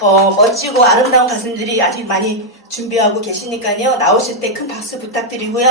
어, 멋지고 아름다운 가슴들이 아직 많이 준비하고 계시니까요. 나오실 때 큰 박수 부탁드리고요.